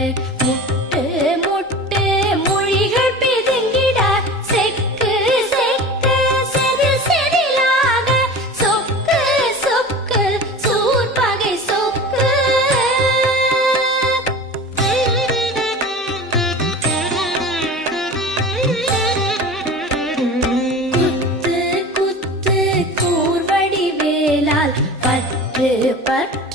முட்டு முட்டு மொழிகள் பிதுங்கிட செக்கு செக்கு செதில் செதிலாக சொக்கு சொக்கு சூர்பகை சொக்கு குத்து குத்து கூர்வடி வேலால் பட்டு பட்டு